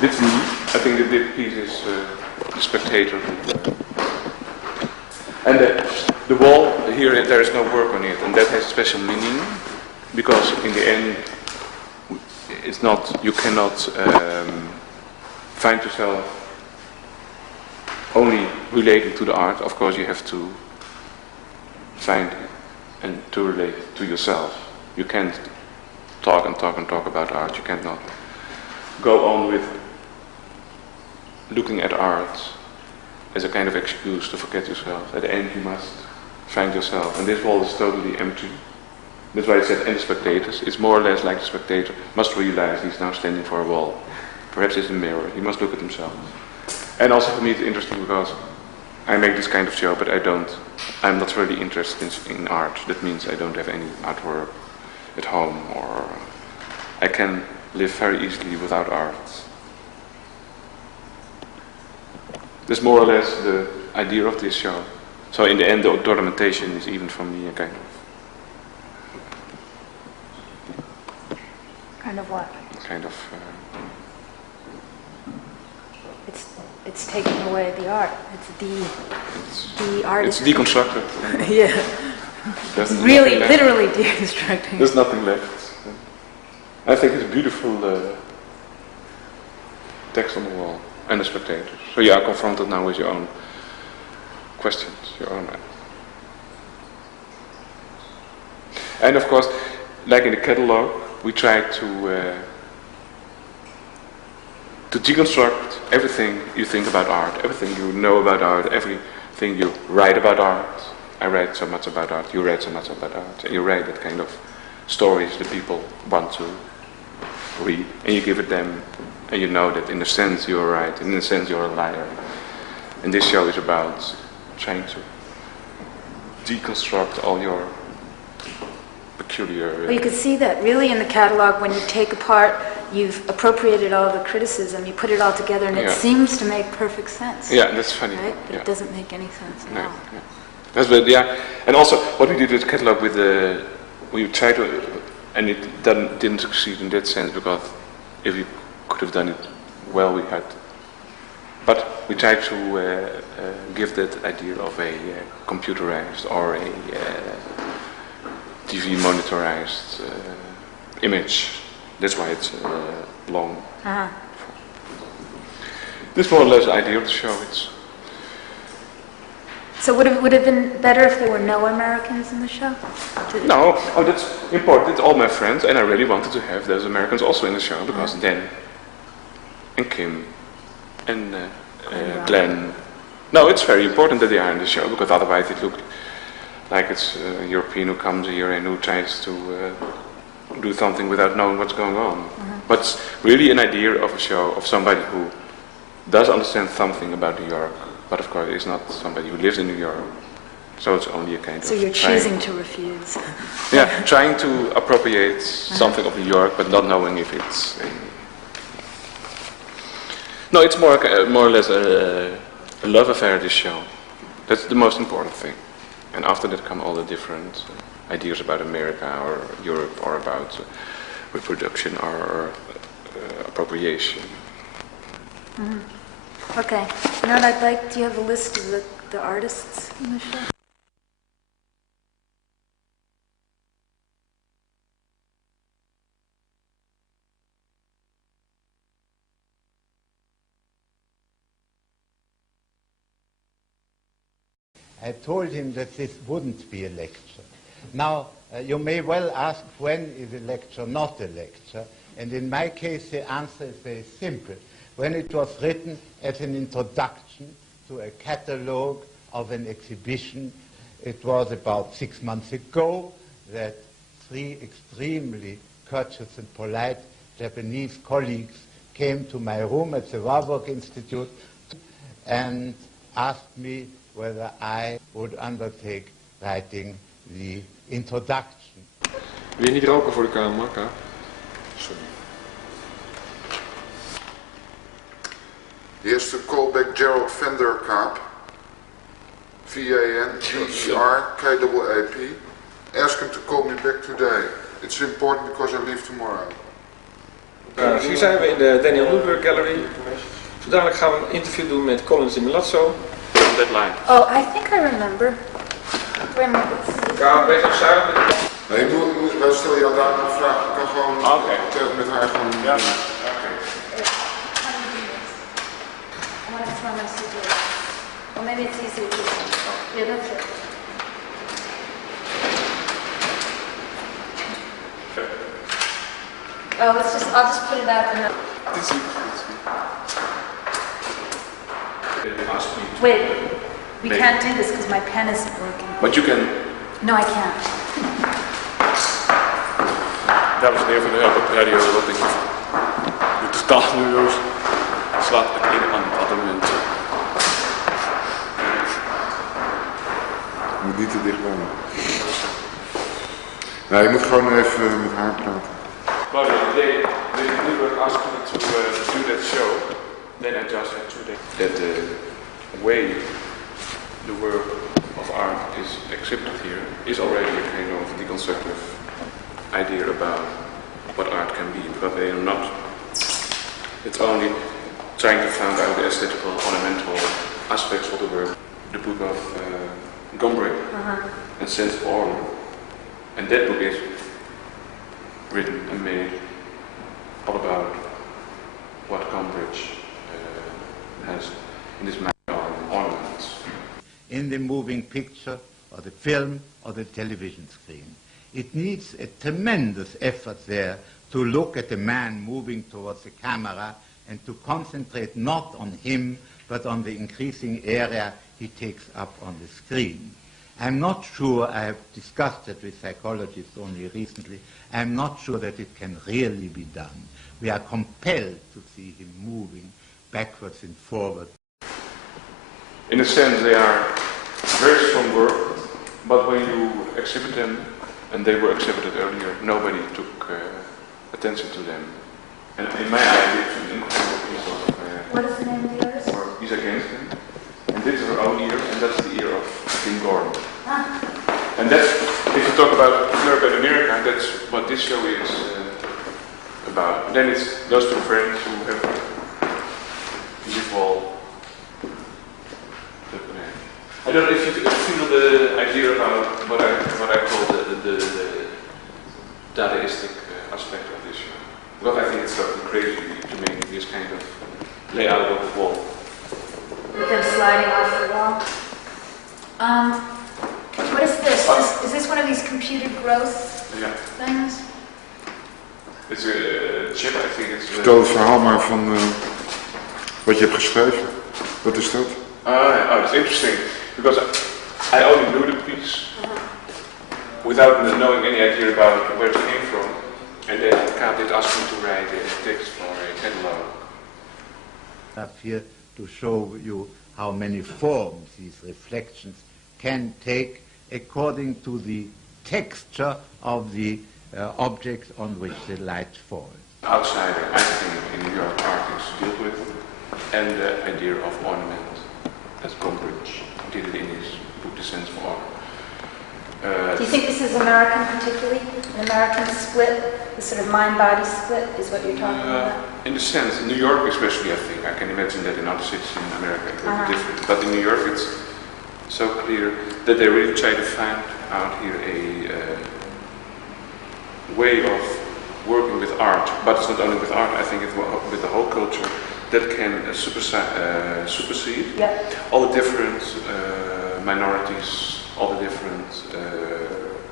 Dit niet. I think that this piece is the spectator. And the wall here, there is no work on it, and that has special meaning because in the end, it's not. You cannot find yourself only relating to the art. Of course, you have to find and to relate to yourself. You can't talk and talk and talk about art. You cannot go on with looking at art as a kind of excuse to forget yourself. At the end you must find yourself. And this wall is totally empty. That's why it said, and the spectators. It's more or less like the spectator must realize he's now standing for a wall. Perhaps it's a mirror. He must look at himself. And also for me it's interesting because I make this kind of show, but I'm not really interested in art. That means I don't have any artwork at home, or I can live very easily without art. That's more or less the idea of this show. So in the end, the ornamentation is even for me a kind of what? Kind of. It's taking away the art. The art. It's deconstructed. Yeah. Really, literally deconstructing. There's nothing left. I think it's a beautiful text on the wall and the spectators. So you are confronted now with your own questions, your own. And of course, like in the catalogue, we try to deconstruct everything you think about art, everything you know about art, everything you write about art. I write so much about art, you write so much about art, and you write that kind of stories that people want to read, and you give it them, and you know that in a sense you're right, in a sense you're a liar. And this show is about trying to deconstruct all your peculiar... Well, you could see that really in the catalog when you take apart, you've appropriated all the criticism, you put it all together, and it seems to make perfect sense. Yeah, that's funny. Right? But it doesn't make any sense at all. Yeah. That's what, and also what we did with the catalog we tried to, and it didn't succeed in that sense, because if we could have done it well, we had. But we tried to give that idea of a computerized or a TV monitorized image. That's why it's long. Uh-huh. This is more or less the idea of the show. So would it have been better if there were no Americans in the show? No, that's important. It's all my friends, and I really wanted to have those Americans also in the show, because Dan and Kim and Glenn. No, it's very important that they are in the show, because otherwise it looked like it's a European who comes here and who tries to do something without knowing what's going on. But it's really an idea of a show of somebody who does understand something about New York, but of course it's not somebody who lives in New York. So it's only a kind of... So you're choosing to refuse. Yeah, trying to appropriate something of New York, but not knowing if it's... No, it's more or less a love affair, this show. That's the most important thing. And after that come all the different ideas about America or Europe, or about reproduction or appropriation. Okay. You know what I'd like? Do you have a list of the artists in the show? I told him that this wouldn't be a lecture. Now, you may well ask, when is a lecture not a lecture? And in my case, the answer is very simple. When it was written as an introduction to a catalogue of an exhibition, it was about 6 months ago that 3 extremely courteous and polite Japanese colleagues came to my room at the Warburg Institute and asked me whether I would undertake writing the introduction. Wil je niet roken voor de camera, Ka? Sorry. Here's the callback Gerald Vanderkaap, V-A-N-D-E-R-K-A-A-P. Ask him to call me back today. It's important because I leave tomorrow. Hier zijn we in de Daniel Newburg Gallery. Zo dadelijk gaan we een interview doen met Collins in Milazzo. Deadline. Oh, I think I remember. When Ja, wees nog zuinig met de Nee, wij stellen jou daar een vraag. Je kan gewoon met haar gewoon... Ja. I want to throw my cigarette. Or maybe it's easier to... Yeah, that's it. Oh, I'll just put it out and then... Wait, we can't do this because my pen isn't working. But you can... No, I can't. Dames en heren van de radio-rotting. De totaalnieuws slaat het in aan het abonnement. Je moet niet te dichtbij. Nee, je moet gewoon even met haar praten. Well, they Newburg asked me to do that show. Then I just had to that the way the work of art is exhibited here is already a kind of deconstructive idea about what art can be, because they are not. It's only trying to find out the aesthetical, ornamental aspects of the work. The book of E.Gombrich and Sense of Order, and that book is written and made all about what E.Gombrich has in his mind on ornaments. In the moving picture or the film or the television screen. It needs a tremendous effort there to look at a man moving towards the camera and to concentrate not on him but on the increasing area he takes up on the screen. I'm not sure, I have discussed it with psychologists only recently, I'm not sure that it can really be done. We are compelled to see him moving backwards and forward. In a sense, they are very strong work, but when you exhibit them, and they were exhibited earlier, nobody took attention to them. And in my eye, it's an incredible piece of What is the name of the artist? Isa. And this is her own ear, and that's the ear of King Gordon. And that's, if you talk about Europe and America, that's what this show is about. Then it's those two friends who have this wall. I don't know if you feel the idea about what I call the Dadaistic aspect of this show. Because I think it's so crazy to make this kind of layout of the wall. With them sliding off the wall. What is this? Is this one of these computed growth things? It's a chip, I think it's... Vertel het verhaal maar van wat je hebt geschreven. Wat is dat? It's interesting. Because I only knew the piece without knowing any idea about where it came from. And then Kaat did ask me to write a text for a catalog. Up here to show you how many forms these reflections can take according to the texture of the objects on which the light falls. Outsider, I think, in New York art is dealt with, and the idea of ornament, as E.Gombrich did it in his book, The Sense of Order. Do you think this is American particularly? An American split? The sort of mind-body split is what you're talking about? In the sense, in New York especially, I think. I can imagine that in other cities in America it will be different. But in New York it's so clear that they really try to find out here a way of working with art. But it's not only with art, I think it's with the whole culture that can supersede all the different minorities, all the different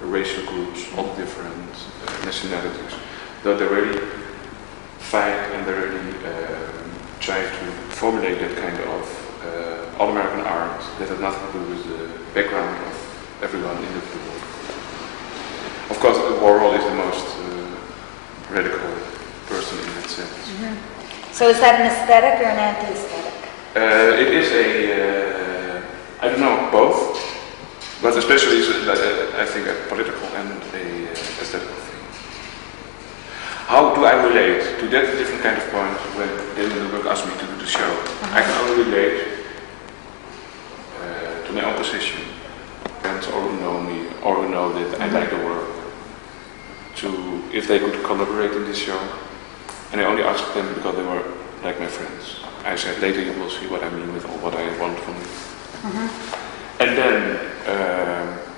racial groups, all the different nationalities. That they really fight and they really try to formulate that kind of all-American art that has nothing to do with the background of everyone in the world. Of course, Warhol is the most radical person in that sense. So is that an aesthetic or an anti-aesthetic? It is a, I don't know, both, but especially I think a political and a aesthetical thing. How do I relate to that different kind of point when Daniel Newburg asked me to do the show? I can only relate to my own position. Friends or who know me or who know that I like the work. To if they could collaborate in this show, And I only asked them because they were like my friends. I said, later you will see what I mean with all what I want from you. And then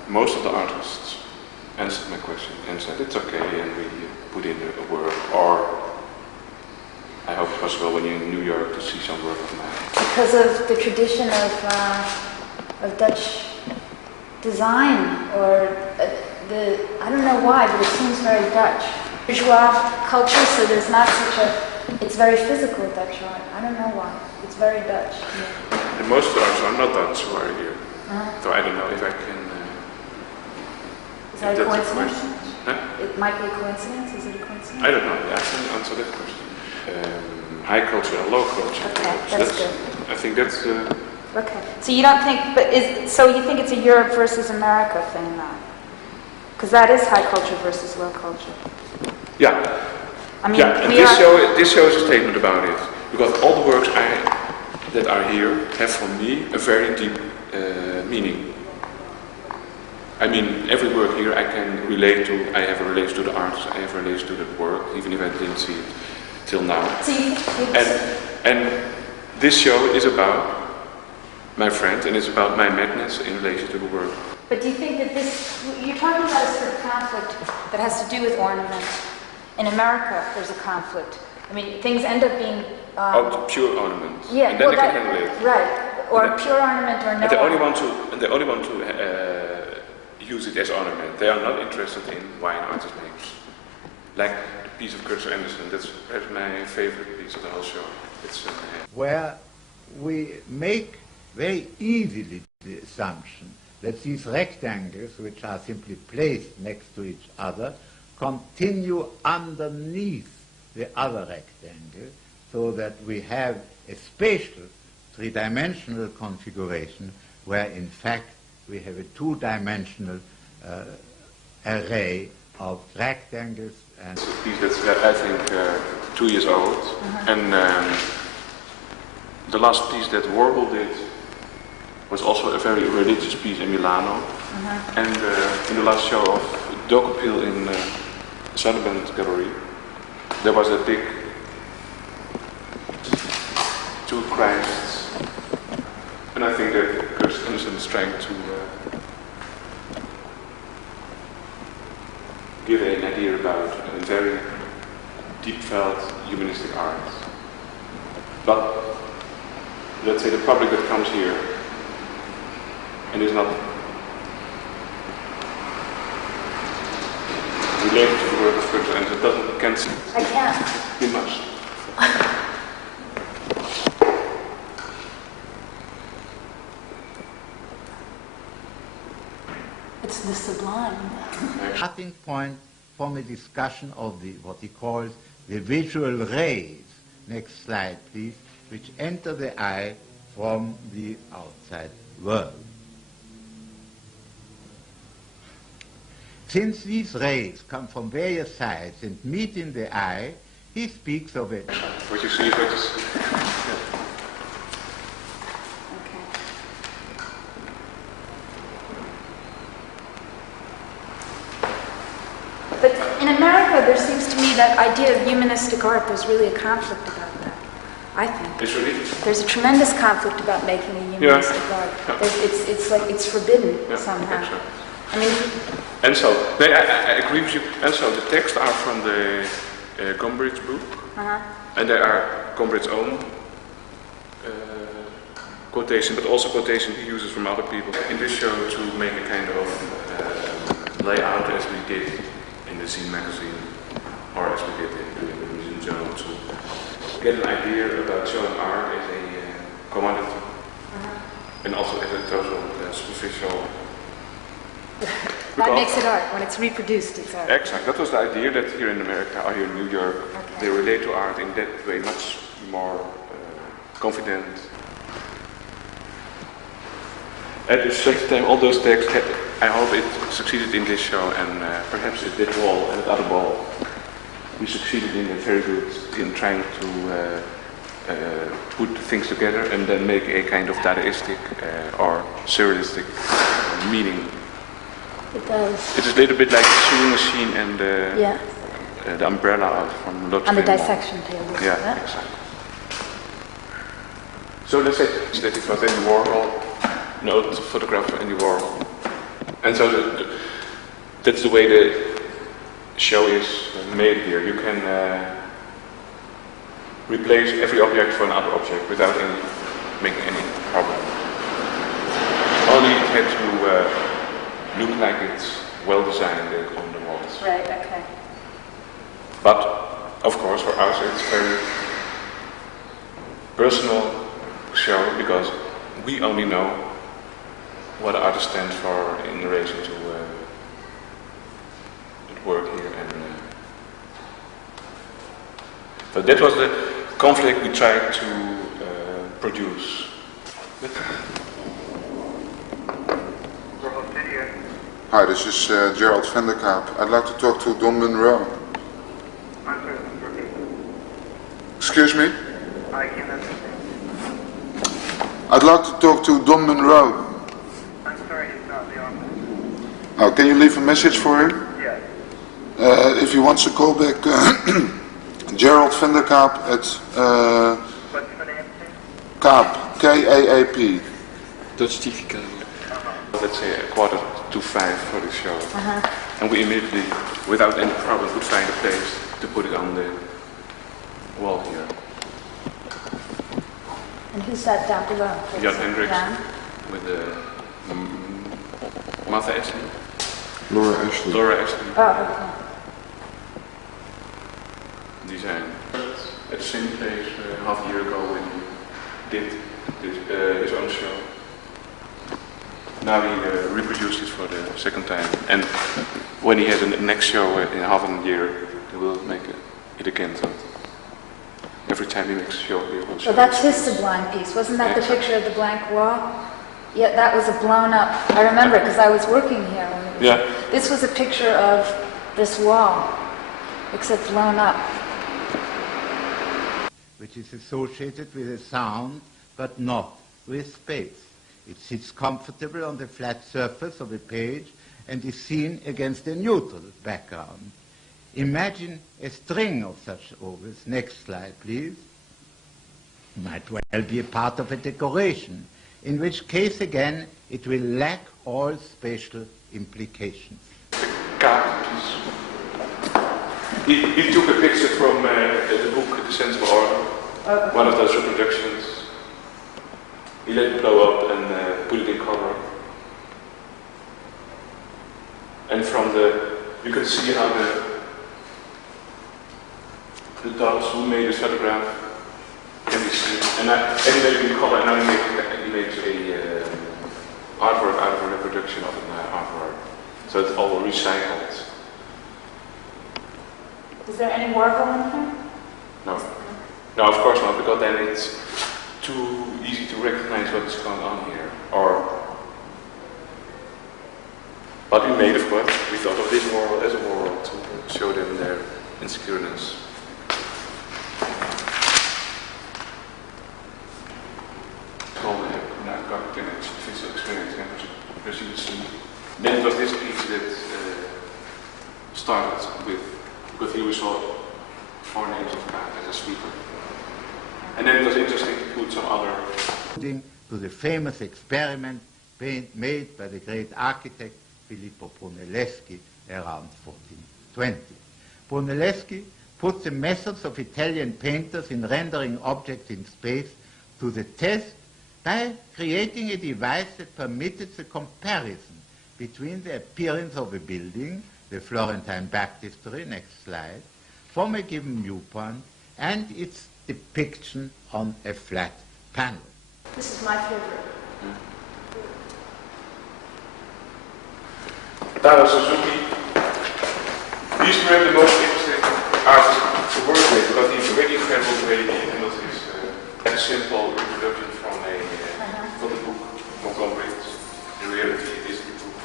most of the artists answered my question and said, it's okay, and we put in a word, or I hope it's possible when you're in New York to see some work of mine. Because of the tradition of Dutch design, or I don't know why, but it seems very Dutch. Bourgeois culture, so there's not such a, it's very physical Dutch art. I don't know why. It's very Dutch. Yeah. And most of the artists are not Dutch who are here. So I don't know if I can... Is that a coincidence? Huh? It might be a coincidence. Is it a coincidence? I don't know. Yeah, I can answer that question. High culture and low culture. Okay, that's good. I think that's... Okay. So you don't think, so you think it's a Europe versus America thing now? Because that is high culture versus low culture. Yeah. I mean, yeah, and this show is a statement about it. Because all the works that are here have for me a very deep meaning. I mean, every work here I can relate to. I have a relation to the artist, I have a relation to the work, even if I didn't see it till now. And this show is about my friend, and it's about my madness in relation to the work. But do you think that this, you're talking about a sort of conflict that has to do with ornament. In America, there's a conflict. I mean, things end up being... pure ornament. Yeah, and then they can handle it. Right, or pure ornament or no and they only ornament. want to use it as ornament. They are not interested in why an artist makes. Like the piece of Curtis Anderson, that's perhaps my favorite piece of the whole show. It's where we make very easily the assumption that these rectangles, which are simply placed next to each other, continue underneath the other rectangle, so that we have a spatial three-dimensional configuration where in fact we have a two-dimensional array of rectangles. And it's a piece that's I think 2 years old, and the last piece that Warhol did was also a very religious piece in Milano, and in the last show of Dokopil in Sutherland Gallery, there was a big two Christs, and I think that Curtis Anderson is trying to give an idea about a very deep-felt humanistic art. But let's say the public that comes here and is not related to the work of Curtis Anderson can't see. I can't. You must. It's the sublime. Starting point from a discussion of what he calls the visual rays, next slide please, which enter the eye from the outside world. Since these rays come from various sides and meet in the eye, he speaks of it. What you see is what you see. But in America, there seems to me that idea of humanistic art, there's really a conflict about that, I think. It's really? There's a tremendous conflict about making a humanistic art. It's like it's forbidden somehow. Exactly. I mean, and so, I agree with you. And so the texts are from the E.Gombrich book, and there are Gombrich's own quotation, but also quotation he uses from other people. In this show, to make a kind of layout as we did in the Scene magazine, or as we did in the Museum Journal, to get an idea about showing art as a commodity, and also as a total superficial. that makes it art. When it's reproduced, it's art. Exactly. That was the idea that here in America or here in New York, they relate to art in that way much more confident. At the same time, all those texts had, I hope it succeeded in this show, and perhaps at that wall and at other wall, we succeeded in very good in trying to put things together and then make a kind of Dadaistic or surrealistic meaning. It does. It is a little bit like the sewing machine and the umbrella out from Lodge. On the dissection table. Yeah, exactly. So let's say that it was Andy Warhol, an old photographer Andy Warhol. And so that's the way the show is made here. You can replace every object for another object without making any problem. Only it had to look like it's well designed on the walls. Right, okay. But, of course, for us it's very personal show because we only know what the artist stands for in relation to work here. And so that was the conflict we tried to produce. Hi, this is Gerald van der Kaap. I'd like to talk to Don Monroe. Excuse me? I can't understand. I'd like to talk to Don Monroe. I'm sorry, he's not in the office. Oh, can you leave a message for him? Yes. If he wants to call back, Gerald van der Kaap at What's the name? Kaap, K-A-A-P. Dutch TV camera. Let's say 4:45 for the show. And we immediately, without any problem, could find a place to put it on the wall here. And who sat down below? Jan Hendricks Jan? with the Martha Ashley. Laura Ashley. Laura Ashley Oh, okay. design. At the same place half a year ago when he did his own show. Now he reproduced it for the second time, and when he has a next show in half a year, he will make it again. So every time he makes a show, he will show. So that's his sublime piece. Wasn't that the picture of the blank wall? Yeah, that was a blown up. I remember because I was working here when it was. Yeah. This was a picture of this wall, except blown up. Which is associated with a sound, but not with space. It sits comfortable on the flat surface of a page and is seen against a neutral background. Imagine a string of such ovals. Next slide, please. Might well be a part of a decoration, in which case, again, it will lack all spatial implications. He took a picture from the book The Sensible Order, one of those reproductions. He let it blow up and put it in color. And from you can see how the dots who made this photograph can be seen. And he made it in color, and now he made a artwork out of a reproduction of an artwork. So it's all recycled. Is there any Warhol in here? No. No, of course not, because then it's too easy to recognize what's going on here. But we made, of course, we thought of this world as a world to show them their insecureness. It's called an inaugurating visual experience, as you can see. Then it was this piece that started with, because here we saw 4 names of God as a speaker. And then it was interesting to put some other. To the famous experiment made by the great architect Filippo Brunelleschi around 1420. Brunelleschi put the methods of Italian painters in rendering objects in space to the test by creating a device that permitted the comparison between the appearance of a building, the Florentine Baptistery, next slide, from a given viewpoint, and its depiction on a flat panel. This is my favorite. Taro Suzuki, he's perhaps the most interesting artist to work with because he's really incredible the way he handles his simple reproduction from the book from E.Gombrich. In reality, it is the book.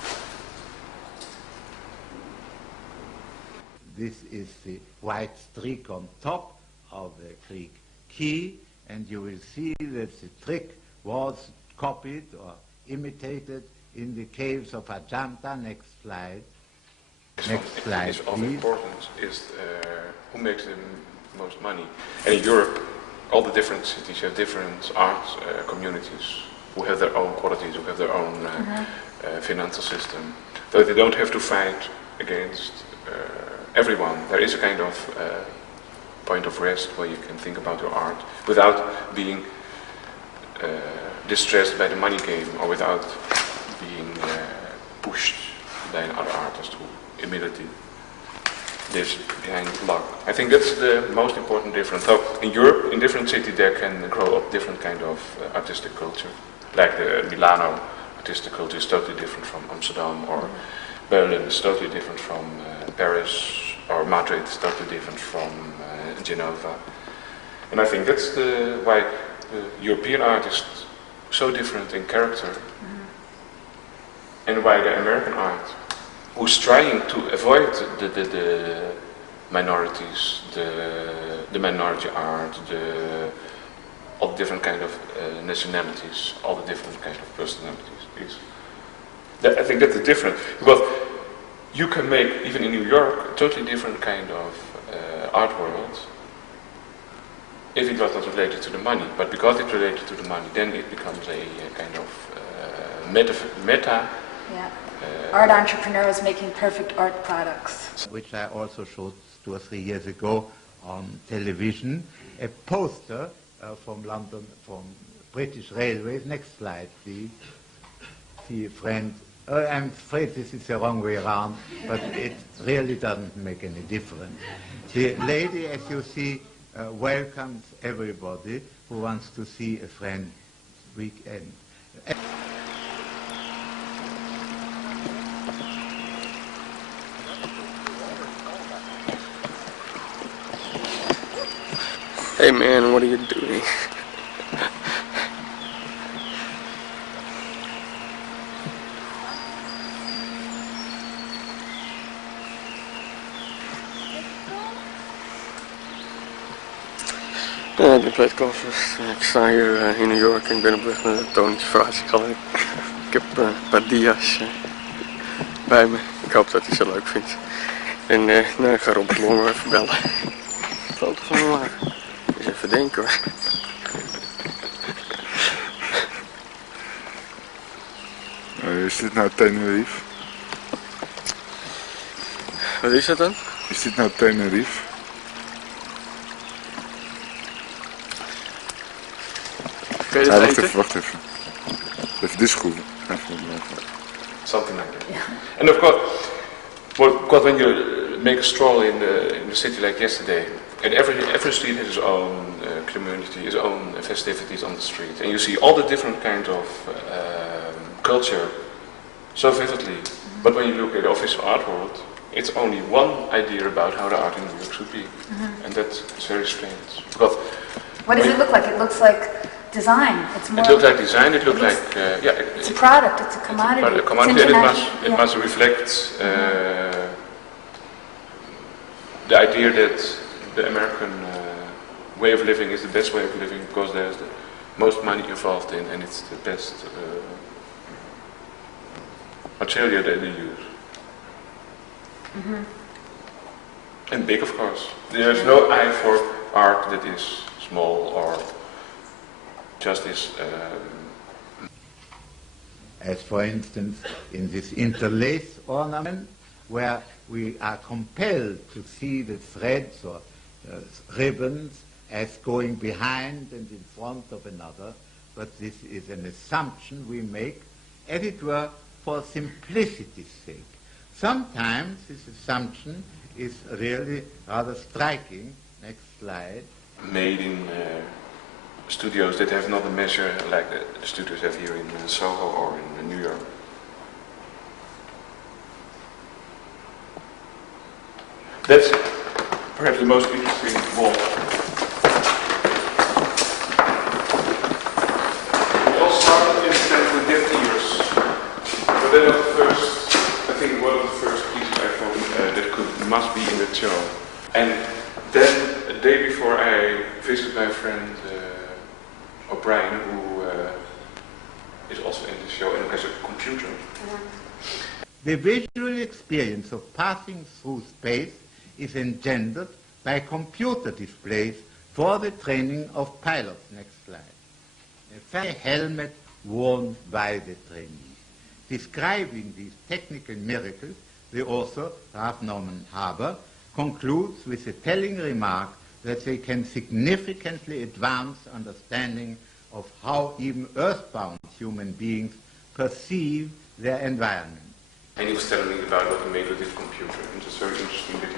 This is the white streak on top of the Greek key, and you will see that the trick was copied or imitated in the caves of Ajanta. Next slide. Next slide, is of please. importance is who makes the most money. And in Europe, all the different cities have different art communities who have their own qualities, who have their own financial system. So they don't have to fight against everyone. There is a kind of point of rest where you can think about your art without being distressed by the money game or without being pushed by another artist who immediately lives behind the block. I think that's the most important difference. So in Europe, in different cities, there can grow up different kind of artistic culture. Like the Milano artistic culture is totally different from Amsterdam, or Berlin is totally different from Paris, or Madrid is totally different from Genova. And I think that's why the European art is so different in character, and why the American art, who's trying to avoid the minorities, the minority art, all the different kind of nationalities, all the different kind of personalities. I think that's the difference, because you can make, even in New York, a totally different kind of art world if it was not related to the money. But because it's related to the money, then it becomes a kind of meta. Yeah. Art entrepreneurs making perfect art products. Which I also showed 2 or 3 years ago on television, a poster from London, from British Railways. Next slide, please. See, friends. I'm afraid this is the wrong way around, but it really doesn't make any difference. The lady, as you see, welcomes everybody who wants to see a friend weekend. Hey man, what are you doing? Ja, ik ben koffers. Ik sta hier in New York en ik ben op weg naar de Toontje Galery. Ik heb een paar dia's bij me. Ik hoop dat hij ze leuk vindt. En nou, ik ga Rob Longen even bellen. Foto van me maken. Eens even denken hoor. Is dit nou Tenerife? Wat is dat dan? Is dit nou Tenerife? Kun je dit Wacht eten? even, wacht even. Even disgroeven. Something like that. Yeah. And of course, because when you make a stroll in the city like yesterday, and every street has its own community, its own festivities on the street, and you see all the different kinds of culture so vividly. But when you look at the official art world, it's only one idea about how the art in New York should be, and that's very strange. Because What does it look like? It looks like design. It's more. it looks like design. It looks like It's a product. It's a commodity. A commodity, and it yeah. must reflect the idea that the American way of living is the best way of living because there's the most money involved in, and it's the best material that they use. And big, of course. There's no eye for art that is small or just is. As for instance, in this interlace ornament, where we are compelled to see the threads or ribbons as going behind and in front of another, but this is an assumption we make, as it were, for simplicity's sake. Sometimes this assumption is really rather striking. Next slide. Made in studios that have not a measure like the studios have here in Soho or in New York. That's perhaps the most interesting wall. We all started in the 50 years, but that was the first, I think one of the first pieces I found that must be in the show. And then a day before I visited my friend O'Brien, who is also in the show and has a computer. The visual experience of passing through space is engendered by computer displays for the training of pilots. Next slide. A fairy helmet worn by the trainees. Describing these technical miracles, the author, Ralph Norman Harbour, concludes with a telling remark that they can significantly advance understanding of how even earthbound human beings perceive their environment. And he was telling me about what he made with his computer. And it was very interesting that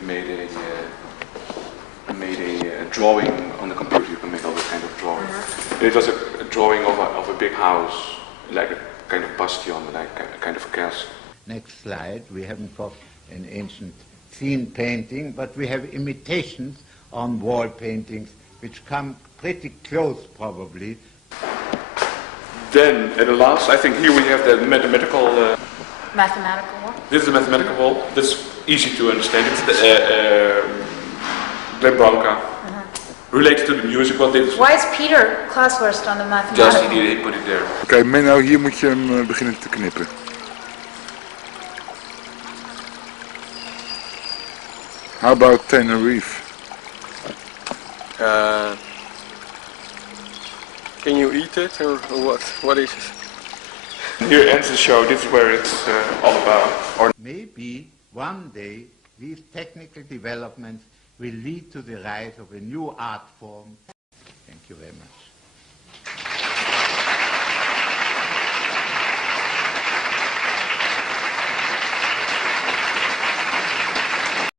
he made a drawing on the computer. You can make all this kind of drawing. It was a drawing of a big house, like a kind of bastion, like a kind of castle. Next slide. We haven't got an ancient scene painting, but we have imitations on wall paintings which come pretty close, probably. Then, at the last, I think here we have the mathematical... Mathematical wall? This is the mathematical wall. That's easy to understand. It's the Glenn Branca. Related to the music. Well, this Why is Peter Clashorst on the mathematical? just he put it there. Oké, Menno, hier moet je hem beginnen te knippen. How about Tenerife? Can you eat it or what? What is it? Here ends the show. This is where it's all about. Or Maybe one day these technical developments will lead to the rise of a new art form. Thank you very much.